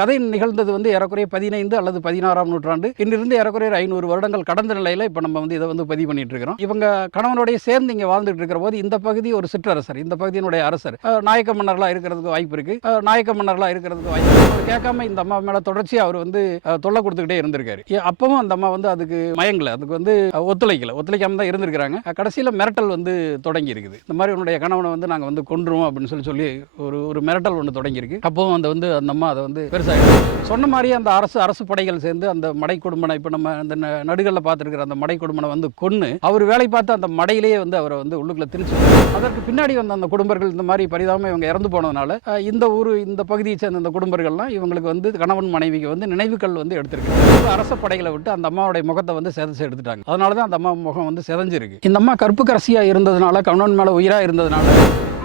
கதை நிகழ்ந்தது வந்து ஏறக்குறைய பதினைந்து அல்லது பதினாறாம் நூற்றாண்டு. இன்னிருந்து ஏறக்குறைய ஐநூறு வருடங்கள் கடந்த நிலையில இப்போ நம்ம வந்து இதை வந்து பதிவு பண்ணிட்டு இருக்கிறோம். இவங்க கணவனுடைய சேர்ந்து இங்கே வாழ்ந்துட்டு இருக்கிற போது இந்த பகுதி ஒரு சிற்றரசர் இந்த பகுதியினுடைய அரசர். நாயக்க மன்னர்களாக இருக்கிறதுக்கு வாய்ப்பு இருக்கு. நாயக்க மன்னர்களாக இருக்கிறதுக்கு வாய்ப்பு அவர் கேட்காம இந்த அம்மா மேல தொடர்ச்சி அவர் வந்து தொல்லை கொடுத்துக்கிட்டே இருந்திருக்காரு. அப்பவும் அந்த அம்மா வந்து அதுக்கு மயங்கல அதுக்கு வந்து ஒத்துழைக்கல. ஒத்துழைக்காம தான் இருந்திருக்கிறாங்க. கடைசியில் கடைசியில மிரட்டல் வந்து தொடங்கி இருக்குது. இந்த மாதிரி உன்னுடைய கணவனை வந்து நாங்க வந்து கொன்றுவோம் அப்படின்னு சொல்லி சொல்லி ஒரு ஒரு மிரட்டல் ஒன்று தொடங்கி இருக்கு. அப்பவும் அந்த வந்து அந்த அம்மா அதை வந்து பெருசாக சொன்ன மாதிரியே அந்த அரசு அரசு படைகள் சேர்ந்து அந்த மடை குடும்பனை இப்போ நம்ம அந்த ந- பார்த்துருக்கிற அந்த மடை குடும்பனை வந்து கொன்று அவர் வேலை பார்த்து அந்த மடையிலேயே வந்து அவரை வந்து உள்ளுக்குள்ள திணிச்சு அதற்கு பின்னாடி வந்த அந்த குடும்பங்கள் இந்த மாதிரி பரிதாபம் இவங்க இறந்து போனதுனால இந்த ஊர் இந்த பகுதியை சேர்ந்த அந்த குடும்பங்கள்லாம் இவங்களுக்கு வந்து கணவன் மனைவிக்கு வந்து நினைவுகள் வந்து எடுத்திருக்காங்க. அரச படைகளை விட்டு அந்த அம்மாவுடைய முகத்தை வந்து செதச்சு எடுத்துட்டாங்க. அதனால தான் அந்த அம்மா முகம் வந்து செதஞ்சிருக்கு. இந்த அம்மா கருப்பு கரசியாக இருந்ததுனால கணவன் மேலே உயிராக இருந்ததுனால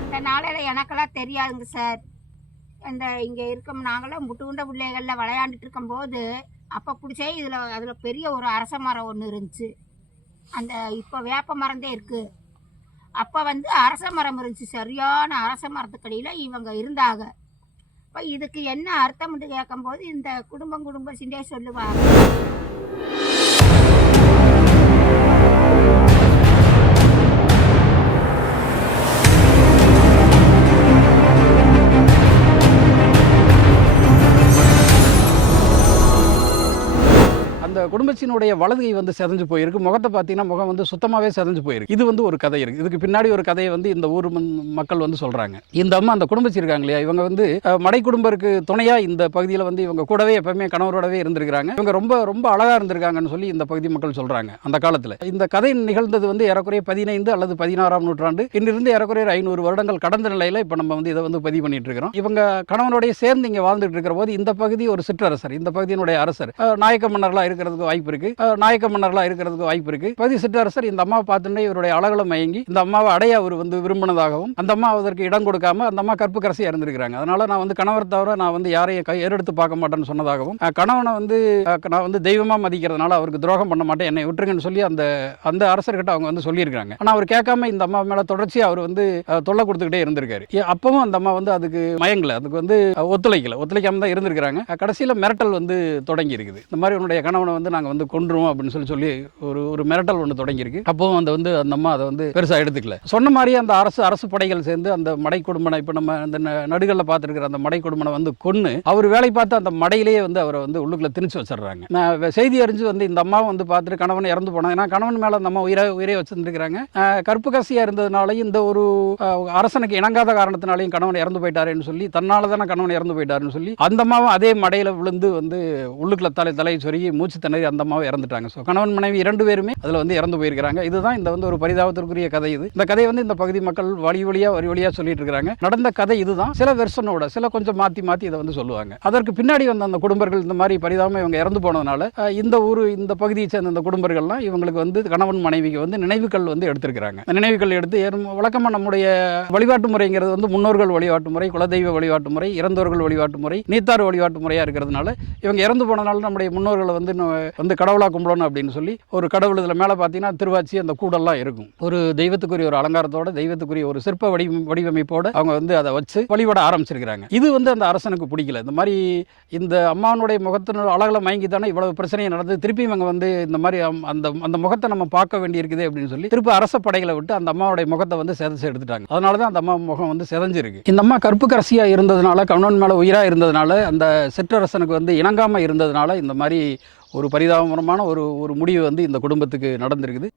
அந்த நாளில் எனக்கெல்லாம் தெரியாதுங்க சார். இந்த இங்கே இருக்கும் நாங்களாம் முட்டுகுண்ட பிள்ளைகளில் விளையாண்டுட்டு இருக்கும்போது அப்போ பிடிச்சே இதில் அதில் பெரிய ஒரு அரச மரம் ஒன்று இருந்துச்சு. அந்த இப்போ வேப்ப மரந்தே இருக்குது அப்போ வந்து அரச மரம் இருந்துச்சு சரியான அரச மரத்துக்கடியில் இவங்க இருந்தாங்க. இப்போ இதுக்கு என்ன அர்த்தம்னு கேட்கும்போது இந்த குடும்பம் குடும்ப சிண்டே சொல்லுவாங்க. குடும்பத்தினுடைய வலதுகை வந்து செதஞ்சு போயிருக்கு. முகத்தை பார்த்தீங்கன்னா முகம் வந்து சுத்தமாகவே செதஞ்சு போயிருக்கு. இது வந்து ஒரு கதை இருக்கு. இதுக்கு பின்னாடி ஒரு கதையை வந்து இந்த ஊர் மக்கள் வந்து சொல்றாங்க. இந்த அம்மா அந்த குடும்பச்சி இருக்காங்க இல்லையா? இவங்க வந்து மடை குடும்பருக்கு துணையா இந்த பகுதியில் வந்து இவங்க கூடவே எப்பவுமே கணவரோடவே இருந்திருக்காங்க இவங்க ரொம்ப ரொம்ப அழகா இருந்திருக்காங்கன்னு சொல்லி இந்த பகுதி மக்கள் சொல்றாங்க அந்த காலத்தில். இந்த கதை நிகழ்ந்தது வந்து ஏறக்குறைய பதினைந்து அல்லது பதினாறாம் நூற்றாண்டு. இன்னிருந்து ஏறக்குறைய ஐநூறு வருடங்கள் கடந்த நிலையில இப்போ நம்ம வந்து இதை வந்து பதிவு பண்ணிட்டு இருக்கிறோம். இவங்க கணவனுடைய சேர்ந்து இங்கே வாழ்ந்துட்டு இருக்கிற போது இந்த பகுதி ஒரு சிற்றரசர் இந்த பகுதியினுடைய அரசர். நாயக்க மன்னர்களாக இருக்கிறதுக்கு வாய்ப்பு இருக்கு நாயக்க மன்னர்களாக இருக்கிறதுக்கு வாய்ப்பு இருக்கு பகுதி சிற்றரசர் இந்த அம்மாவை பார்த்துட்டு இவருடைய அழகுல மயங்கி இந்த அம்மாவை அடைய அவர் வந்து விரும்பினதாகவும் அந்த அம்மா அதற்கு இடம் கொடுக்காம அந்த அம்மா கற்பு கரசியா இருந்திருக்கிறாங்க. அதனால நான் வந்து கணவர் தவிர நான் வந்து யாரையும் கை ஏறெடுத்து பார்க்க மாட்டேன்னு சொன்னதாகவும் கணவனை வந்து நான் வந்து தெய்வமா மதிக்கிறதுனால அவருக்கு துரோகம் பண்ண மாட்டேன் என்னை விட்டுருங்கன்னு சொல்லி அந்த அந்த அரசர்கிட்ட அவங்க வந்து சொல்லியிருக்காங்க ஆனால் அவர் கேட்காம இந்த அம்மா மேல தொடர்ச்சியா அவர் வந்து தொல்லை கொடுத்துக்கிட்டே இருந்திருக்காரு. அப்பவும் அந்த அம்மா வந்து அதுக்கு மயங்கல அதுக்கு வந்து ஒத்துழைக்கல. ஒத்துழைக்காம தான் இருந்திருக்கிறாங்க. கடைசியில் கடைசியில மிரட்டல் வந்து தொடங்கி இருக்குது இந்த மாதிரி உன்னுடைய கணவனை வந்து நான் நாங்கள் வந்து கொண்டுருவோம் அப்படின்னு சொல்லி சொல்லி ஒரு ஒரு மிரட்டல் ஒன்று தொடங்கியிருக்கு. அப்போவும் அந்த வந்து அந்த அம்மா அதை வந்து பெருசாக எடுத்துக்கல. சொன்ன மாதிரியே அந்த அரசு அரசு படைகள் சேர்ந்து அந்த மடை குடும்பனை இப்போ நம்ம அந்த ந- பார்த்துருக்கிற அந்த மடை குடும்பனை வந்து கொன்று அவர் வேலை பார்த்து அந்த மடையிலேயே வந்து அவரை வந்து உள்ளுக்குள்ள திணிச்சு வச்சிடுறாங்க. நான் செய்தி அறிஞ்சு வந்து இந்த அம்மாவும் வந்து பார்த்துட்டு கணவன் இறந்து போனாங்க ஏன்னா கணவன் மேலே அந்த அம்மா உயிரை உயிரே வச்சிருந்துருக்காங்க கருப்பு கசியாக இருந்ததுனாலையும் இந்த ஒரு அரசனுக்கு இணங்காத காரணத்தினாலையும் கணவன் இறந்து போயிட்டாருன்னு சொல்லி தன்னால் தானே கணவன் இறந்து போயிட்டாருன்னு சொல்லி அந்த அம்மாவும் அதே மடையில் விழுந்து வந்து உள்ளுக்குள்ள தலை தலை சொருகி மூச்சு திணறி அந்த அம்மாவை இறந்துட்டாங்க. ஸோ கணவன் மனைவி இரண்டு பேருமே அதில் வந்து இறந்து போயிருக்கிறாங்க. இதுதான் இந்த வந்து ஒரு பரிதாபத்திற்குரிய கதை இது. இந்த கதை வந்து இந்த பகுதி மக்கள் வழி வழியாக வரி வழியாக சொல்லிட்டு இருக்கிறாங்க நடந்த கதை இதுதான். சில வெர்ஷனோட சில கொஞ்சம் மாற்றி மாற்றி இதை வந்து சொல்லுவாங்க. அதற்கு பின்னாடி வந்த அந்த குடும்பங்கள் இந்த மாதிரி பரிதாபம் இவங்க இறந்து போனதுனால இந்த ஊர் இந்த பகுதியை சேர்ந்த இந்த குடும்பங்கள்லாம் இவங்களுக்கு வந்து கணவன் மனைவிக்கு வந்து நினைவுகள் வந்து எடுத்திருக்கிறாங்க. நினைவுகள் எடுத்து வழக்கமாக நம்முடைய வழிபாட்டு முறைங்கிறது வந்து முன்னோர்கள் வழிபாட்டு முறை குலதெய்வ வழிபாட்டு முறை இறந்தோர்கள் வழிபாட்டு முறை நீத்தார் வழிபாட்டு முறையாக இருக்கிறதுனால இவங்க இறந்து போனதுனால நம்முடைய முன்னோர்களை வந்து வந்து கடவுளாக கும்பிடணும் அப்படின்னு சொல்லி ஒரு கடவுள் இதில் மேலே பார்த்தீங்கன்னா திருவாச்சி அந்த கூடெல்லாம் இருக்கும். ஒரு தெய்வத்துக்குரிய ஒரு அலங்காரத்தோட தெய்வத்துக்குரிய ஒரு சிற்ப வடி வடிவமைப்போடு அவங்க வந்து அதை வச்சு வழிபட ஆரம்பிச்சிருக்கிறாங்க. இது வந்து அந்த அரசனுக்கு பிடிக்கல. இந்த மாதிரி இந்த அம்மாவனுடைய முகத்தினோட அழகில் மயங்கி தானே இவ்வளவு பிரச்சனை நடந்து திருப்பி இவங்க வந்து இந்த மாதிரி அம்- அந்த அந்த முகத்தை நம்ம பார்க்க வேண்டியிருக்குது அப்படின்னு சொல்லி திருப்பி அரச படைகளை விட்டு அந்த அம்மாவுடைய முகத்தை வந்து செதச்சு எடுத்துட்டாங்க. அதனால தான் அந்த அம்மா முகம் வந்து செதஞ்சிருக்கு. இந்த அம்மா கருப்பு கரசியாக இருந்ததுனால கணவன் மேலே உயிராக இருந்ததுனால அந்த சிற்றரசனுக்கு வந்து இணங்காமல் இருந்ததுனால இந்த மாதிரி ஒரு பரிதாபகரமான ஒரு ஒரு முடிவு வந்து இந்த குடும்பத்துக்கு நடந்திருக்குது.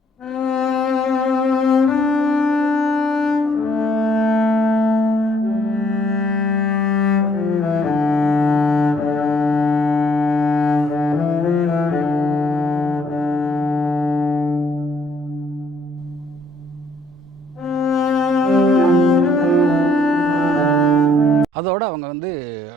அதோட அவங்க வந்து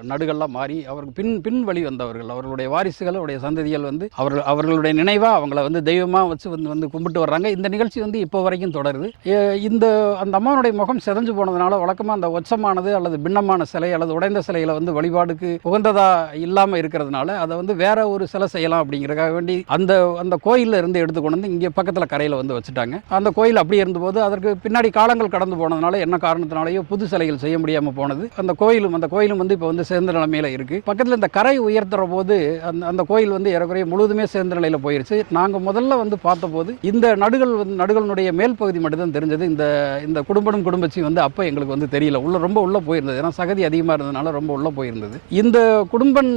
நடுகள்லாம் மாறி அவருக்கு பின் பின் வழி வந்தவர்கள் அவர்களுடைய வாரிசுகள் அவருடைய சந்ததிகள் வந்து அவர்கள் அவர்களுடைய நினைவாக அவங்கள வந்து தெய்வமாக வச்சு வந்து வந்து கும்பிட்டு வர்றாங்க. இந்த நிகழ்ச்சி வந்து இப்போ வரைக்கும் தொடருது. ஏ- இந்த அந்த அம்மாவுடைய முகம் செதஞ்சு போனதுனால வழக்கமாக அந்த ஒச்சமானது அல்லது பின்னமான சிலை அல்லது உடைந்த சிலைகளை வந்து வழிபாடுக்கு உகந்ததா இல்லாமல் இருக்கிறதுனால அதை வந்து வேற ஒரு சிலை செய்யலாம் அப்படிங்கிறதுக்காக வேண்டி அந்த அந்த கோயில்ல இருந்து எடுத்து கொண்டு வந்து இங்கே பக்கத்தில் கரையில் வந்து வச்சுட்டாங்க. அந்த கோயில் அப்படி இருந்தபோது அதற்கு பின்னாடி காலங்கள் கடந்து போனதுனால என்ன காரணத்தினாலேயோ புது சிலைகள் செய்ய முடியாமல் போனது. அந்த கோயில் கோயிலும் அந்த கோயிலும் வந்து இப்போ வந்து சேர்ந்த நிலைமையில் இருக்குது பக்கத்தில் இந்த கரை உயர்த்துற போது அந்த அந்த கோயில் வந்து ஏறக்குறைய முழுதுமே சேர்ந்த நிலையில் போயிருச்சு. நாங்கள் முதல்ல வந்து பார்த்தபோது இந்த நடுகள் வந்து நடுகளினுடைய மேல் பகுதி மட்டும்தான் தெரிஞ்சது. இந்த இந்த குடும்பம் குடும்பச்சி வந்து அப்போ எங்களுக்கு வந்து தெரியல. உள்ள ரொம்ப உள்ளே போயிருந்தது. ஏன்னா சகதி அதிகமாக இருந்ததுனால ரொம்ப உள்ளே போயிருந்தது. இந்த குடும்பன்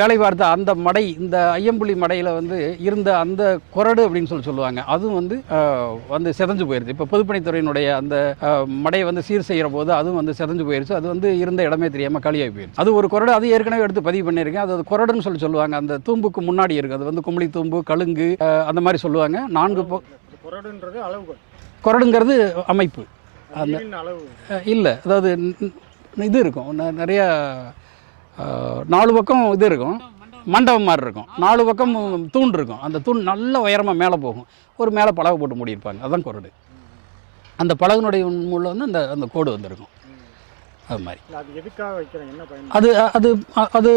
வேலை பார்த்த அந்த மடை இந்த ஐயம்புலி மடையில் வந்து இருந்த அந்த கொரடு அப்படின்னு சொல்லி சொல்லுவாங்க. அதுவும் வந்து வந்து செதஞ்சு போயிருச்சு. இப்போ பொதுப்பணித்துறையினுடைய அந்த மடையை வந்து சீர் செய்கிற போது அதுவும் வந்து செதஞ்சு போயிருச்சு. அது வந்து இருந்த இடமே தெரியாமல் காலியாகி போயிருச்சு அது ஒரு கொரடு அது ஏற்கனவே எடுத்து பதிவு பண்ணியிருக்கேன். அது கொரடுன்னு சொல்லி சொல்லுவாங்க. அந்த தூம்புக்கு முன்னாடி இருக்குது அது வந்து கும்பளி தூம்பு கழுங்கு அந்த மாதிரி சொல்லுவாங்க. நான்கு குரடுன்றது அளவுகள் கொரடுங்கிறது அமைப்பு. அந்த இல்லை. அதாவது இது இருக்கும். நிறைய நாலு பக்கம் இது இருக்கும். மண்டபம் மாதிரி இருக்கும். நாலு பக்கம் தூண் இருக்கும். அந்த தூண் நல்ல உயரமாக மேலே போகும். ஒரு மேலே பலகை போட்டு மூடியிருப்பாங்க. அதான் கொரடு அந்த பலகனுடைய உள்ள வந்து அந்த அந்த கோடு வந்திருக்கும். அது மாதிரி. அது அது அது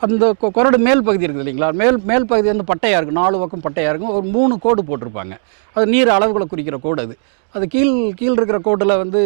அந்த கொரடு மேல் பகுதி இருக்குது இல்லைங்களா? மேல் மேல் பகுதி வந்து பட்டையாக இருக்கும். நாலு பக்கம் பட்டையாக இருக்கும். ஒரு மூணு கோடு போட்டிருப்பாங்க. அது நீர் அளவுகளை குறிக்கிற கோடு அது. அது கீழ் கீழ் இருக்கிற கோட்டில் வந்து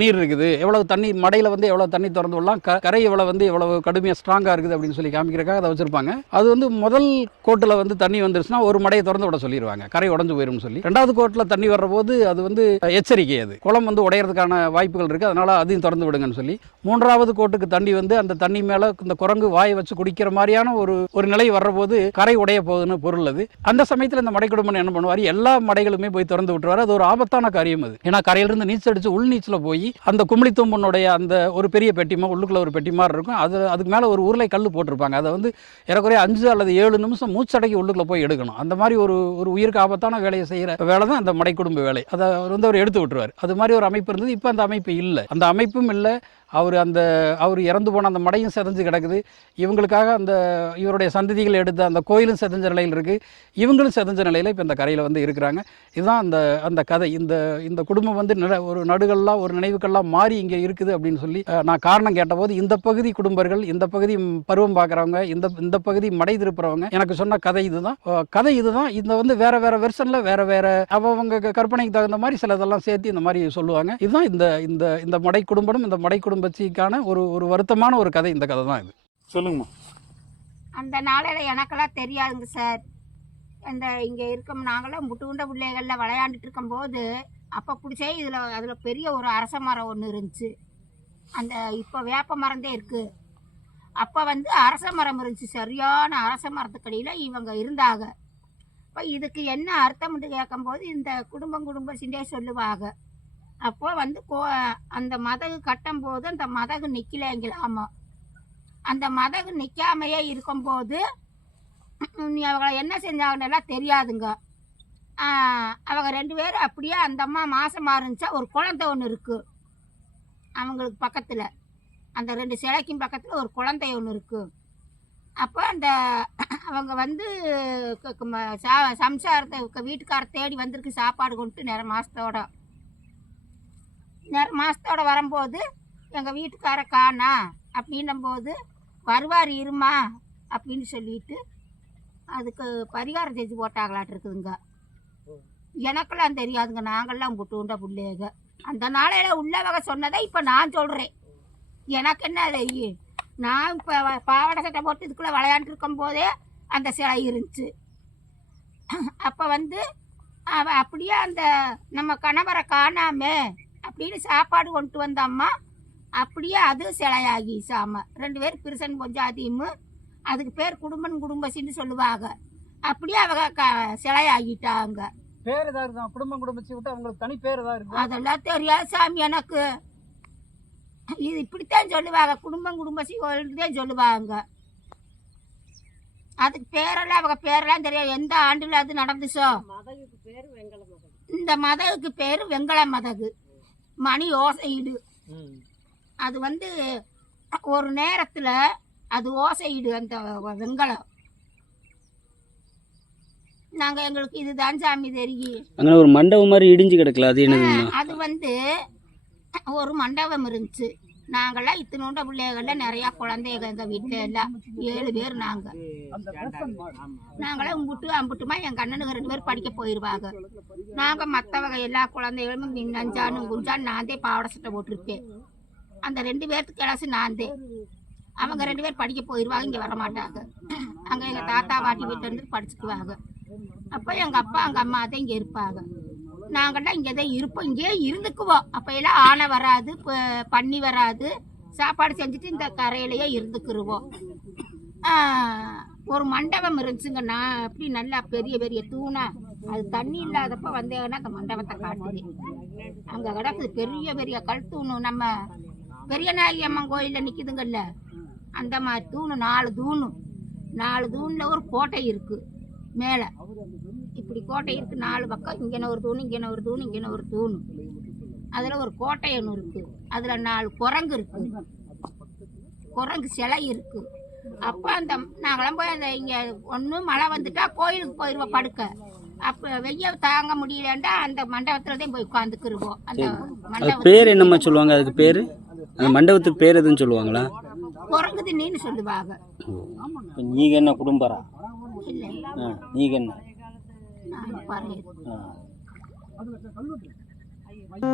நீர் இருக்குது எவ்வளவு தண்ணி மடையில் வந்து எவ்வளோ தண்ணி திறந்து விடலாம். கரை எவ்வளோ வந்து எவ்வளவு கடுமையாக ஸ்ட்ராங்காக இருக்குது அப்படின்னு சொல்லி காமிக்கிறக்காக அதை வச்சிருப்பாங்க. அது வந்து முதல் கோட்டில் வந்து தண்ணி வந்துருச்சுன்னா ஒரு மடையை திறந்து விட சொல்லிடுவாங்க கரை உடஞ்சு போயிரும்னு சொல்லி. ரெண்டாவது கோட்டில் தண்ணி வர்ற போது அது வந்து எச்சரிக்கை அது. குளம் வந்து உடையறதுக்கான வாய்ப்புகள் இருக்குது அதனால் அதையும் திறந்து விடுங்கன்னு சொல்லி. மூன்றாவது கோட்டுக்கு தண்ணி வந்து அந்த தண்ணி மேலே இந்த குரங்கு வாயை வச்சு குடிக்கிற மாதிரியான ஒரு ஒரு நிலை வர்றபோது கரை உடைய போகுதுன்னு பொருள் அது. அந்த சமயத்தில் இந்த மடை குடும்பம் என்ன பண்ணுவார்? எல்லா மடைகளுமே போய் திறந்து விட்டுருவார். அது ஒரு ஆபத்தான காரியம் அது. ஏன்னா கரையிலிருந்து நீச்சல் அடிச்சு உள் நீச்சல போய் அந்த குமிழித்தும்பனுடைய அந்த ஒரு பெரிய பெட்டிமா உள்ளுக்குள்ள ஒரு பெட்டி மாதிரி இருக்கும். அது அதுக்கு மேலே ஒரு உருளை கல் போட்டிருப்பாங்க. அதை வந்து ஏறக்குறைய அஞ்சு அல்லது ஏழு நிமிஷம் மூச்சடக்கி உள்ளுக்குள்ள போய் எடுக்கணும். அந்த மாதிரி ஒரு ஒரு உயிருக்கு ஆபத்தான வேலையை செய்கிற வேலை தான் அந்த மடை குடும்ப வேலை. அதை அவர் வந்து அவர் எடுத்து விட்டுருவார். அது மாதிரி ஒரு அமைப்பு இருந்தது. இப்போ அந்த அமைப்பு இல்லை. அந்த அமைப்பும் இல்லை. அவர் அந்த அவர் இறந்து போன அந்த மடையும் செதஞ்சு கிடக்குது. இவங்களுக்காக அந்த இவருடைய சந்ததிகள் எடுத்த அந்த கோயிலும் செதஞ்ச நிலையில் இருக்குது இவங்களும் செதஞ்ச நிலையில் இப்போ இந்த கரையில் வந்து இருக்கிறாங்க. இதுதான் அந்த அந்த கதை. இந்த இந்த குடும்பம் வந்து நில ஒரு நடுகள்லாம் ஒரு நினைவுகள்லாம் மாறி இங்கே இருக்குது அப்படின்னு சொல்லி நான் காரணம் கேட்டபோது இந்த பகுதி குடும்பர்கள் இந்த பகுதி பருவம் பார்க்குறவங்க இந்த இந்த பகுதி மடை திருப்புறவங்க எனக்கு சொன்ன கதை இதுதான். கதை இதுதான். இந்த வந்து வேற வேற வெர்ஷனில் வேற வேற அவங்க க- கற்பனைக்கு தகுந்த மாதிரி சில இதெல்லாம் சேர்த்து இந்த மாதிரி சொல்லுவாங்க. இதுதான் இந்த இந்த இந்த மடை குடும்பம் இந்த மடை குடும்பம் குடும்பச்சிக்கான ஒரு ஒரு வருத்தமான ஒரு கதை இந்த கதை தான் இது. சொல்லுங்கம்மா. அந்த நாளையில் எனக்கெல்லாம் தெரியாதுங்க சார். இந்த இங்கே இருக்கோம் நாங்களாம் முட்டுகுண்ட பிள்ளைகளில் விளையாண்டுட்டு இருக்கும்போது அப்போ பிடிச்சே இதில் அதில் பெரிய ஒரு அரச மரம் ஒன்று இருந்துச்சு. அந்த இப்போ வேப்ப மரந்தே இருக்குது அப்போ வந்து அரச மரம் இருந்துச்சு. சரியான அரச மரத்துக்கடியில் இவங்க இருந்தாங்க. இப்போ இதுக்கு என்ன அர்த்தம்னு கேட்கும்போது இந்த குடும்பம் குடும்பம் சிண்டே சொல்லுவாங்க. அப்போ வந்து கோ அந்த மதகு கட்டும்போது அந்த மதகு நிற்கலைங்களாமா அந்த மதகு நிற்காமையே இருக்கும்போது அவங்களை என்ன செஞ்சாங்கன்னெல்லாம் தெரியாதுங்க. அவங்க ரெண்டு பேரும் அப்படியே அந்த அம்மா மாசமாக இருந்துச்சா ஒரு குழந்தை ஒன்று இருக்குது அவங்களுக்கு பக்கத்தில். அந்த ரெண்டு சிலைக்கும் பக்கத்தில் ஒரு குழந்தை ஒன்று இருக்குது அப்போ அந்த அவங்க வந்து சா- சம்சாரத்தை க- வீட்டுக்கார தேடி வந்திருக்கு சாப்பாடு கொண்டு நேரம் மாதத்தோட நேர மாதத்தோட வரும்போது எங்கள் வீட்டுக்கார காணா அப்படின்னும் போது வருவார் இருமா அப்படின்னு சொல்லிட்டு அதுக்கு பரிகாரம் செஞ்சு போட்டாங்களாட்டு இருக்குதுங்க. எனக்கெல்லாம் தெரியாதுங்க. நாங்கள்லாம் புட்டுண்ட பிள்ளைங்க. அந்த நாளையில் உள்ளவங்க சொன்னதை இப்போ நான் சொல்கிறேன் எனக்கு என்ன அது? நான் இப்போ பாவாடை சட்டை போட்டு இதுக்குள்ளே விளையாண்டுருக்கும் போதே அந்த சிலை இருந்துச்சு. அப்போ வந்து அப்படியே அந்த நம்ம கணவரை காணாமே அப்படின்னு சாப்பாடு கொண்டு வந்த அம்மா அப்படியே அது சிலையாகி சாம. ரெண்டு பேரும் பிரிசன் பொஞ்சாதியும் அதுக்கு பேர் குடும்பம் குடும்பசின்னு சொல்லுவாங்க. அப்படியே அவங்க க சிலையாகிட்டாங்க. பேர் ஏதாவது இருக்குதா குடும்பம் குடும்பச்சி விட்டு அவங்களுக்கு தனி பேர் ஏதாவது இருக்குதா அதெல்லாம் தெரியாது சாமி எனக்கு. இது இப்படித்தான் சொல்லுவாங்க. குடும்பம் குடும்பசி தான் சொல்லுவாங்க. அதுக்கு பேரெல்லாம் அவங்க பேரெல்லாம் தெரியாது. எந்த ஆண்டுல அது நடந்துச்சோ? இந்த மதகுக்கு பேர் வெங்கல மதகு. மணி ஓசையிடு. அது வந்து ஒரு நேரத்தில் அது ஓசையிடு அந்த வெங்கலம். நாங்கள் எங்களுக்கு இதுதான் சாமி தெரியும். அங்கே ஒரு மண்டபம் மாதிரி இடிஞ்சு கிடக்கல அது அது வந்து ஒரு மண்டபம் இருந்துச்சு. நாங்களாம் இத்தினோண்ட பிள்ளைகள்ல நிறைய குழந்தைங்க எங்கள் வீட்டில் எல்லாம் ஏழு பேர் நாங்கள் நாங்களாம் இம்புட்டு அம்புட்டுமா எங்கள் அண்ணனுக்கு ரெண்டு பேர் படிக்க போயிடுவாங்க நாங்கள் மற்றவங்க எல்லா குழந்தைகளும் நஞ்சானும் குஞ்சான் நான் தான் பாவாடை சட்டை போட்டிருப்பேன். அந்த ரெண்டு பேர்த்துக்கு கிளாஸ் நான் தான். அவங்க ரெண்டு பேர் படிக்க போயிடுவாங்க இங்கே வர மாட்டாங்க அங்கே எங்கள் தாத்தா பாட்டி வீட்டில் இருந்து படிச்சுக்குவாங்க. அப்போ எங்கள் அப்பா எங்கள் அம்மா தான் இங்கே இருப்பாங்க. நாங்கள்லாம் இங்கே தான் இருப்போம். இங்கேயே இருந்துக்குவோம். அப்போயெல்லாம் ஆனை வராது ப- பன்னி வராது. சாப்பாடு செஞ்சுட்டு இந்த கரையிலேயே இருந்துக்கிருவோம். ஒரு மண்டபம் இருந்துச்சுங்க. நான் அப்படி நல்லா பெரிய பெரிய தூணா. அது தண்ணி இல்லாதப்ப வந்தேன்னா அந்த மண்டபத்தை காட்டுது. அங்கே கிடக்குது பெரிய பெரிய கல் தூணு. நம்ம பெரிய நாயகி அம்மன் கோயிலில் நிற்கிதுங்கல்ல அந்த மாதிரி தூணு நாலு தூணு. நாலு தூணில் ஒரு கோட்டை இருக்குது மேலே. இப்படி கோட்டை இருக்குது நாலு பக்கம் இங்கன ஒரு தூணு இங்கன ஒரு தூணு இங்கன ஒரு தூணு. அதில் ஒரு கோட்டை ஒன்று இருக்குது அதில் நாலு குரங்கு இருக்குது குரங்கு சிலை இருக்குது அப்போ அந்த நாங்களாம் போய் அந்த இங்கே ஒன்று மழை வந்துட்டா கோயிலுக்கு போயிடுவோம் படுக்க. அப்போ வெய்ய தாங்க முடியலண்டா அந்த மண்டபத்தில் தான் போய் உட்காந்துக்கிருவோம். அந்த மண்டபம் பேர் என்னம்மா சொல்லுவாங்க? அதுக்கு பேர்? அந்த மண்டபத்துக்கு பேர் எதுவும் சொல்லுவாங்களா? குரங்கு திண்ணின்னு சொல்லுவாங்க நீங்கள் என்ன குடும்பரா? நீங்கள் என்ன? பாரு ஆ